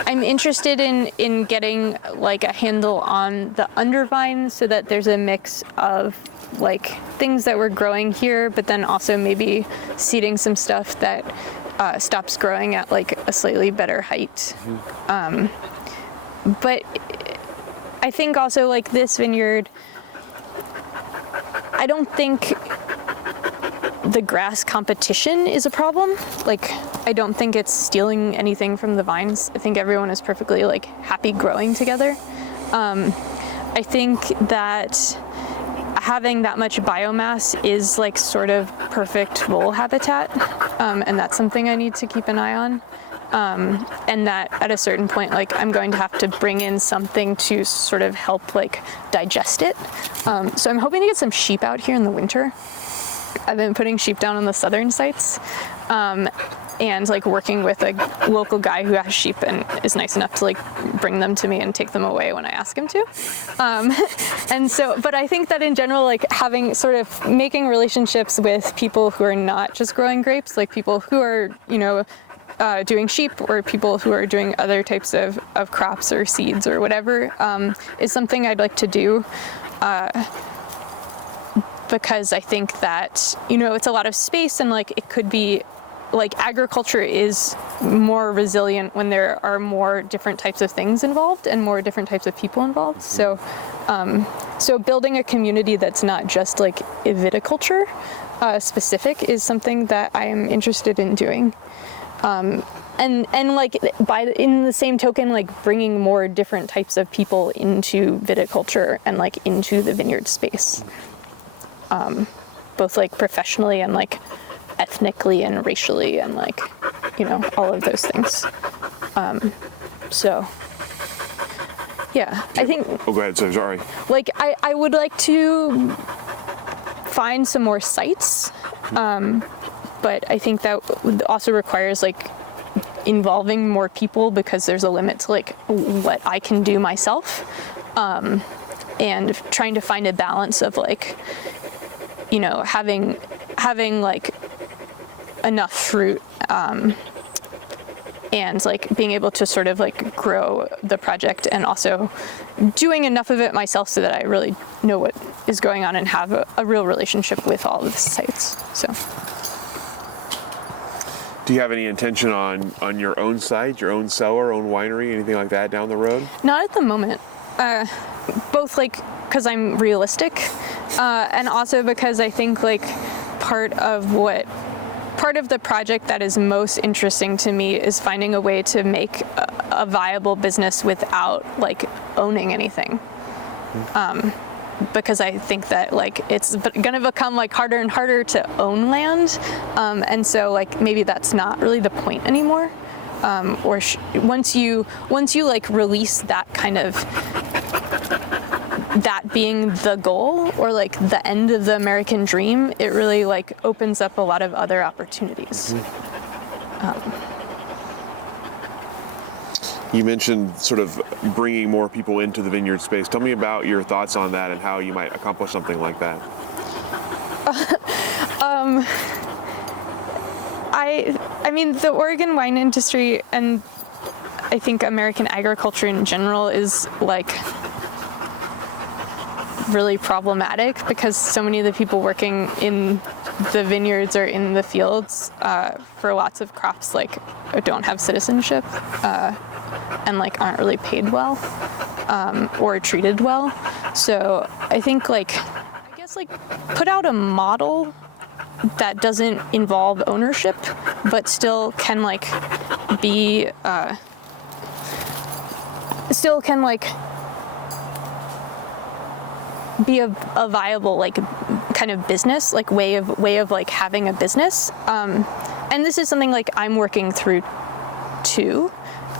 I'm interested in getting like a handle on the undervine, so that there's a mix of like things that we're growing here, but then also maybe seeding some stuff that stops growing at like a slightly better height. But I think also like this vineyard, I don't think the grass competition is a problem. Like, I don't think it's stealing anything from the vines. I think everyone is perfectly like happy growing together. I think that having that much biomass is like sort of perfect vole habitat, and that's something I need to keep an eye on. And that at a certain point, like I'm going to have to bring in something to sort of help like digest it. So I'm hoping to get some sheep out here in the winter, I've been putting sheep down on the southern sites, and like working with a local guy who has sheep and is nice enough to like bring them to me and take them away when I ask him to. And so, but I think that in general, like having sort of making relationships with people who are not just growing grapes, like people who are, doing sheep, or people who are doing other types of crops or seeds or whatever, is something I'd like to do. Because I think that, it's a lot of space, and like it could be like agriculture is more resilient when there are more different types of things involved and more different types of people involved. So building a community that's not just like viticulture specific is something that I am interested in doing. And like in the same token, like bringing more different types of people into viticulture and like into the vineyard space, both like professionally and like ethnically and racially and like, all of those things. I think. Oh, go ahead. Sorry. Like I would like to find some more sites, but I think that also requires like involving more people, because there's a limit to like what I can do myself, and trying to find a balance of like, having like enough fruit, and like being able to sort of like grow the project, and also doing enough of it myself so that I really know what is going on and have a real relationship with all of the sites. So. Do you have any intention on your own site, your own cellar, own winery, anything like that down the road? Not at the moment. Both like because I'm realistic, and also because I think like part of the project that is most interesting to me is finding a way to make a viable business without like owning anything. Because I think that like it's gonna become like harder and harder to own land, and so like maybe that's not really the point anymore. Once you like release that kind of that being the goal, or like the end of the American dream, it really like opens up a lot of other opportunities. You mentioned sort of bringing more people into the vineyard space. Tell me about your thoughts on that and how you might accomplish something like that. I mean, the Oregon wine industry, and I think American agriculture in general, is like really problematic, because so many of the people working in the vineyards or in the fields for lots of crops like don't have citizenship, and like aren't really paid well, or treated well. So I think like put out a model that doesn't involve ownership, but still can like be a viable like kind of business, like way of like having a business. And this is something like I'm working through too.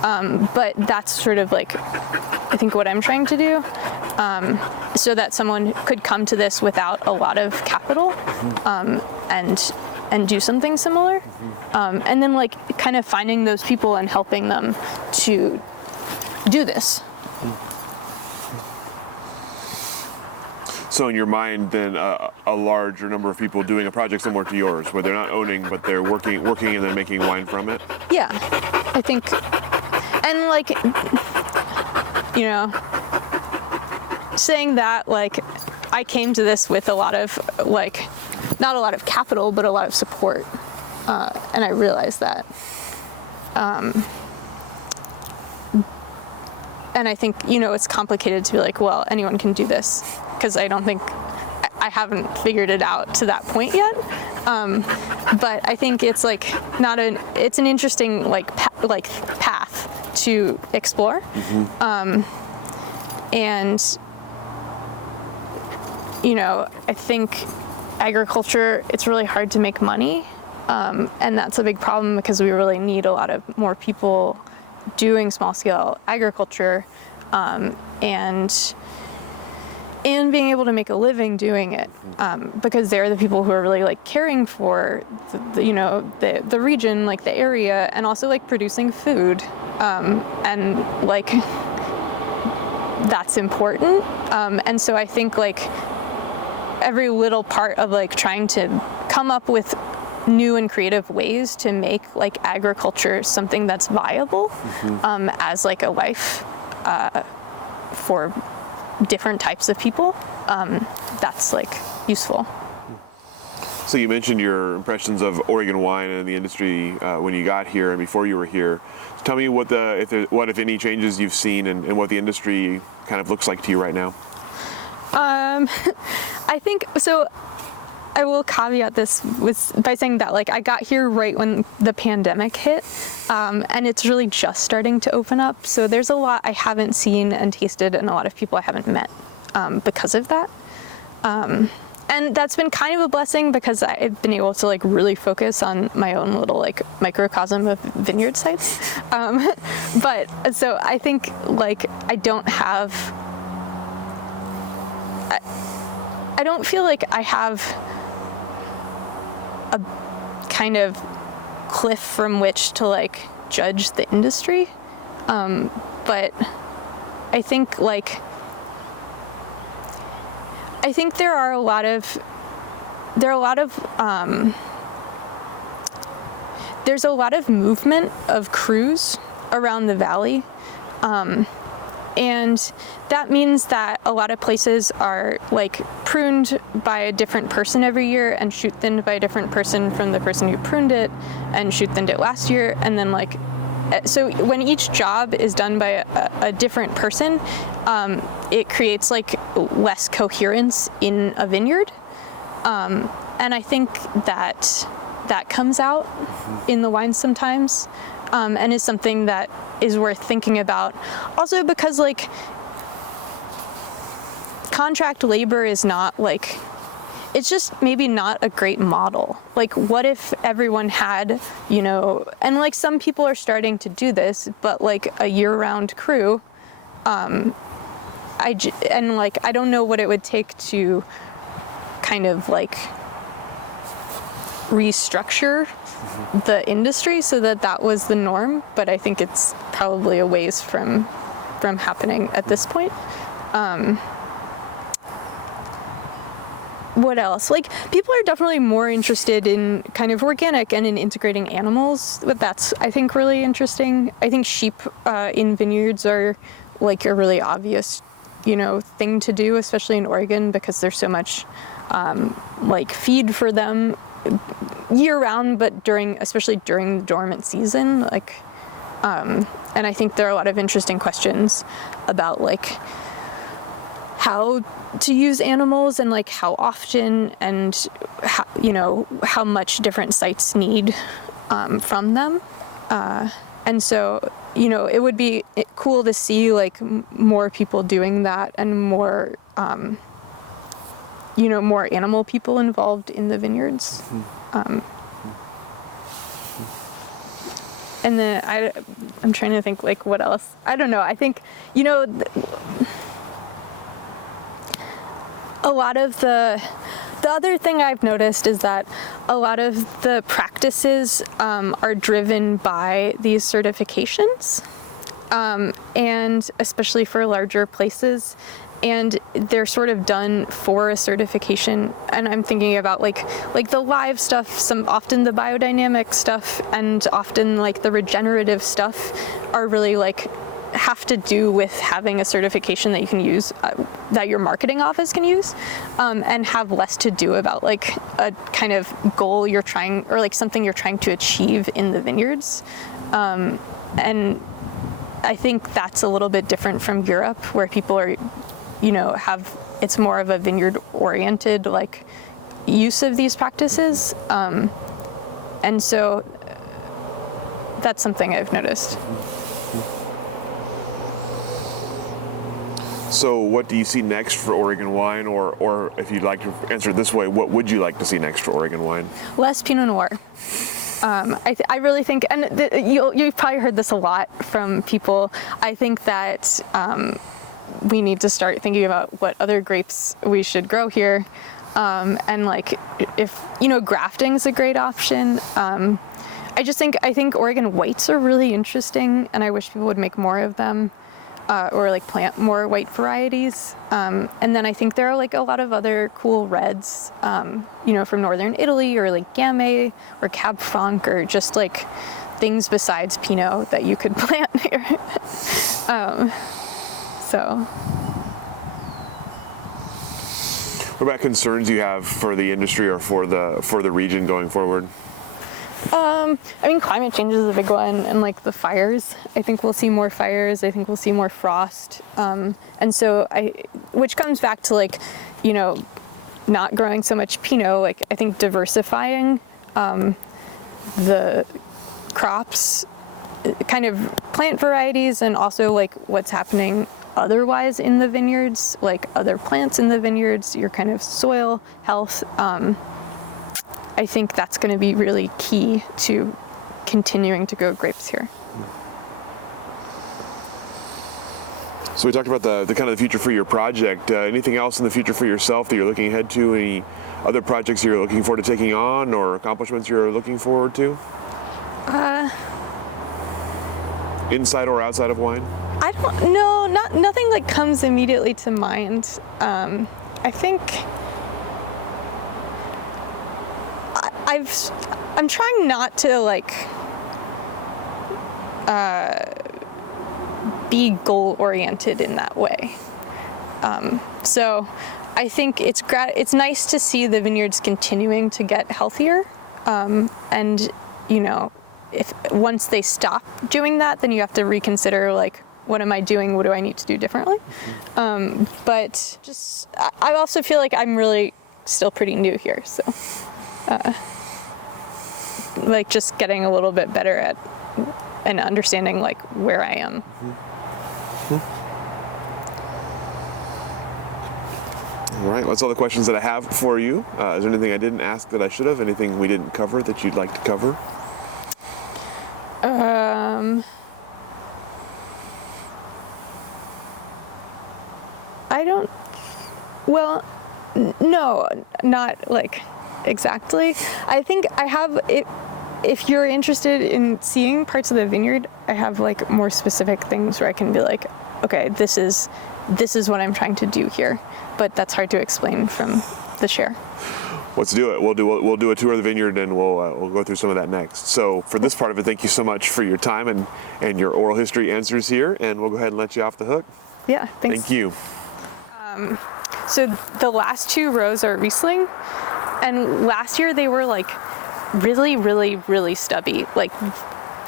But that's sort of like, I think what I'm trying to do, so that someone could come to this without a lot of capital, and do something similar. And then like kind of finding those people and helping them to do this. So in your mind, then a larger number of people doing a project similar to yours, where they're not owning, but they're working and then making wine from it? Yeah, I think, and like, saying that, like, I came to this with a lot of, like, not a lot of capital, but a lot of support, and I realized that. And I think, it's complicated to be like, well, anyone can do this, because I don't think, I haven't figured it out to that point yet. But I think it's like it's an interesting like path to explore. And I think agriculture, it's really hard to make money, and that's a big problem, because we really need a lot of more people and being able to make a living doing it, because they're the people who are really like caring for the region, like the area, and also like producing food, and like that's important. And so I think like every little part of like trying to come up with new and creative ways to make like agriculture something that's viable, as like a life for different types of people, that's like useful. So you mentioned your impressions of Oregon wine and the industry when you got here and before you were here. So tell me what if any changes you've seen and what the industry kind of looks like to you right now. I think so. I will caveat this by saying that like I got here right when the pandemic hit, and it's really just starting to open up. So there's a lot I haven't seen and tasted, and a lot of people I haven't met because of that. And that's been kind of a blessing because I've been able to like really focus on my own little like microcosm of vineyard sites. But so I think like I don't feel like I have a kind of cliff from which to like judge the industry, but I think there are a lot of there's a lot of movement of crews around the valley, and that means that a lot of places are like pruned by a different person every year and shoot thinned by a different person from the person who pruned it and shoot thinned it last year. And then like, so when each job is done by a different person, it creates like less coherence in a vineyard. And I think that comes out in the wines sometimes, and is something that is worth thinking about. Also because like contract labor is not like, it's just maybe not a great model. Like what if everyone had, and like some people are starting to do this, but like a year-round crew, I don't know what it would take to kind of like restructure the industry so that was the norm, but I think it's probably a ways from happening at this point. What else? Like people are definitely more interested in kind of organic and in integrating animals, but that's I think really interesting. I think sheep in vineyards are like a really obvious thing to do, especially in Oregon, because there's so much like feed for them year round, but especially during the dormant season, like, and I think there are a lot of interesting questions about like how to use animals and like how often and how much different sites need from them, and so it would be cool to see like more people doing that and more more animal people involved in the vineyards. And then I'm trying to think like what else. I don't know. I think, a lot of the other thing I've noticed is that a lot of the practices are driven by these certifications, and especially for larger places. And they're sort of done for a certification, and I'm thinking about like the live stuff, often the biodynamic stuff, and often like the regenerative stuff are really like have to do with having a certification that you can use, that your marketing office can use, and have less to do about like a kind of goal you're trying, or like something you're trying to achieve in the vineyards. And I think that's a little bit different from Europe, where people are it's more of a vineyard oriented like use of these practices, and so that's something I've noticed. So what do you see next for Oregon wine, or if you'd like to answer it this way, what would you like to see next for Oregon wine? Less Pinot Noir. I really think, and you've probably heard this a lot from people, I think that we need to start thinking about what other grapes we should grow here. And like, if, grafting is a great option. I think Oregon whites are really interesting, and I wish people would make more of them, or like plant more white varieties. And then I think there are like a lot of other cool reds, from Northern Italy, or like Gamay or Cab Franc, or just like things besides Pinot that you could plant here. What about concerns you have for the industry or for the region going forward? Climate change is a big one, and like the fires. I think we'll see more fires. I think we'll see more frost. Which comes back to like, not growing so much Pinot. Like, I think diversifying the crops, kind of plant varieties, and also like what's happening otherwise in the vineyards, like other plants in the vineyards, your kind of soil health. I think that's going to be really key to continuing to grow grapes here. So we talked about the kind of the future for your project. Anything else in the future for yourself that you're looking ahead to? Any other projects you're looking forward to taking on, or accomplishments you're looking forward to? Inside or outside of wine? I don't know. Nothing like comes immediately to mind. I think I'm trying not to like be goal oriented in that way. So I think it's nice to see the vineyards continuing to get healthier, and if once they stop doing that, then you have to reconsider like, what am I doing? What do I need to do differently? But just I also feel like I'm really still pretty new here, so like just getting a little bit better at and understanding like where I am. All right, that's all the questions that I have for you. Is there anything I didn't ask that I should have? Anything we didn't cover that you'd like to cover? No, not like exactly. I think I have it. If you're interested in seeing parts of the vineyard, I have like more specific things where I can be like, okay, this is what I'm trying to do here, but that's hard to explain from the share. Let's do it. We'll do a tour of the vineyard, and we'll go through some of that next. So for this part of it, thank you so much for your time and your oral history answers here, and we'll go ahead and let you off the hook. Yeah, thanks. Thank you. So the last two rows are Riesling, and last year they were like really, really, really stubby, like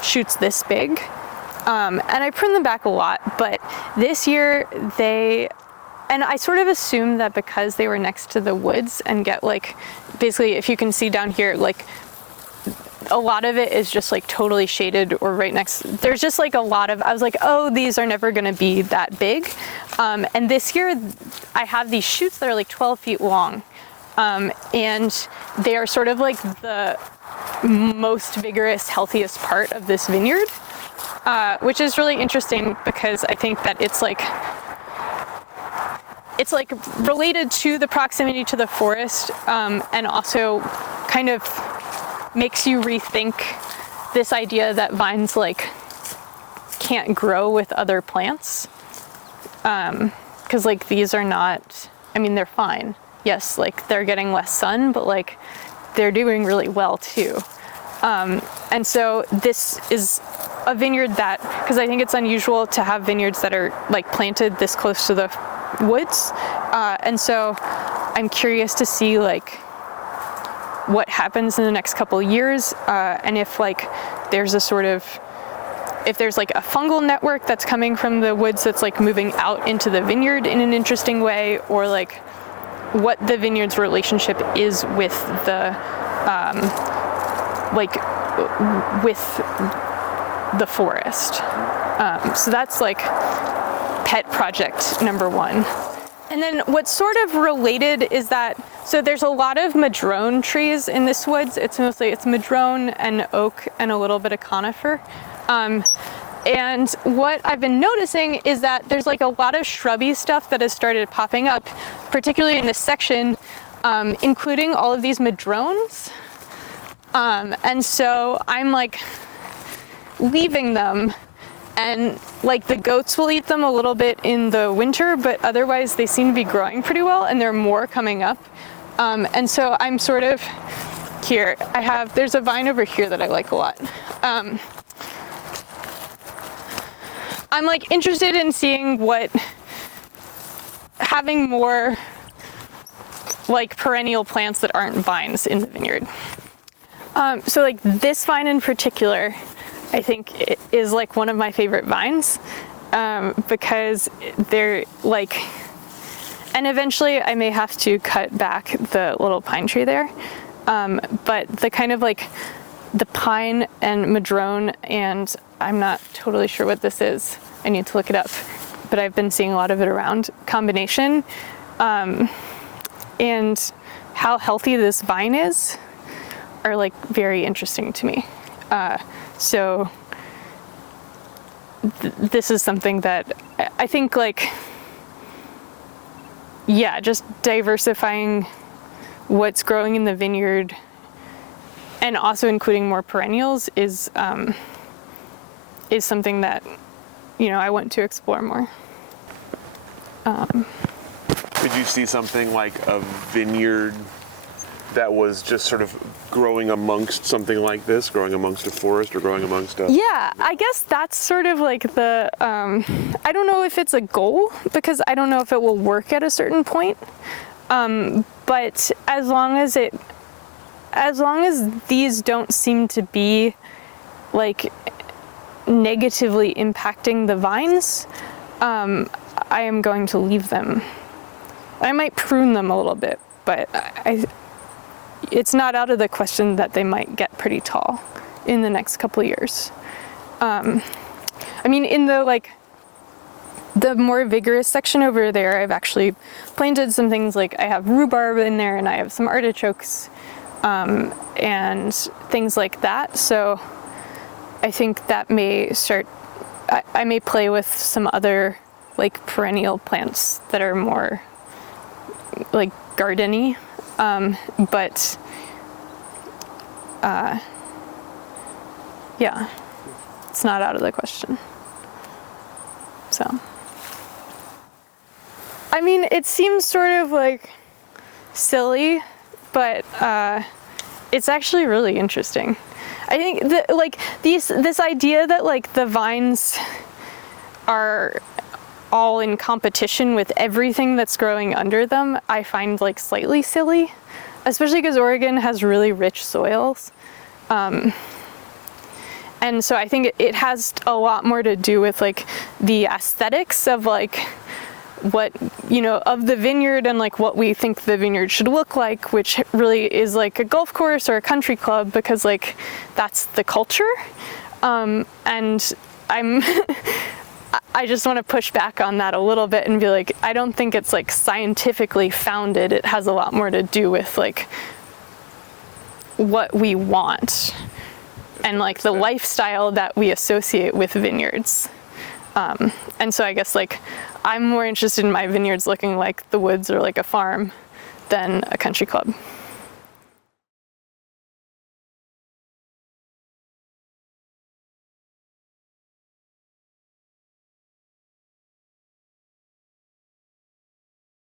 shoots this big. And I pruned them back a lot, but this year and I sort of assumed that because they were next to the woods and get like, basically if you can see down here, like a lot of it is just like totally shaded or right next, there's just like a lot of, I was like, oh, these are never gonna be that big. And this year I have these shoots that are like 12 feet long. And they are sort of like the most vigorous, healthiest part of this vineyard, which is really interesting because I think that it's like related to the proximity to the forest, and also kind of makes you rethink this idea that vines like can't grow with other plants, because like these are not, I mean, they're fine. Yes, like they're getting less sun, but like they're doing really well too. And so this is a vineyard that, because I think it's unusual to have vineyards that are like planted this close to the woods. And so I'm curious to see like what happens in the next couple of years, and if like there's a sort of, if there's like a fungal network that's coming from the woods that's like moving out into the vineyard in an interesting way, or like what the vineyard's relationship is with the with the forest. So that's like pet project number one. And then what's sort of related is that, so there's a lot of madrone trees in this woods. It's madrone and oak and a little bit of conifer. And what I've been noticing is that there's like a lot of shrubby stuff that has started popping up, particularly in this section, including all of these madrones. And so I'm like leaving them, and like the goats will eat them a little bit in the winter, but otherwise they seem to be growing pretty well, and there are more coming up. And so I'm sort of here. There's a vine over here that I like a lot. I'm like interested in seeing what having more like perennial plants that aren't vines in the vineyard. So like this vine in particular, I think it is like one of my favorite vines, because they're like, and eventually I may have to cut back the little pine tree there. But the kind of like the pine and madrone, and I'm not totally sure what this is. I need to look it up, but I've been seeing a lot of it around combination, and how healthy this vine is are like very interesting to me. So this is something that I think like, yeah, just diversifying what's growing in the vineyard and also including more perennials is something that, you know, I want to explore more. Did you see something like a vineyard that was just sort of growing amongst something like this, growing amongst a forest or growing amongst a... Yeah, I guess that's sort of like the, I don't know if it's a goal, because I don't know if it will work at a certain point. But as long as these don't seem to be like negatively impacting the vines, I am going to leave them. I might prune them a little bit, but it's not out of the question that they might get pretty tall in the next couple of years. I mean, in the more vigorous section over there, I've actually planted some things, like I have rhubarb in there and I have some artichokes, and things like that. So I think that may start, I may play with some other like perennial plants that are more like garden-y. But yeah, it's not out of the question. So, I mean, it seems sort of like silly, but it's actually really interesting. I think that like this idea that like the vines are all in competition with everything that's growing under them, I find like slightly silly, especially because Oregon has really rich soils. And so I think it has a lot more to do with like the aesthetics of like what, you know, of the vineyard and like what we think the vineyard should look like, which really is like a golf course or a country club, because like that's the culture. And I just want to push back on that a little bit and be like, I don't think it's like scientifically founded. It has a lot more to do with like what we want and like the lifestyle that we associate with vineyards. And so I guess like I'm more interested in my vineyards looking like the woods or like a farm than a country club.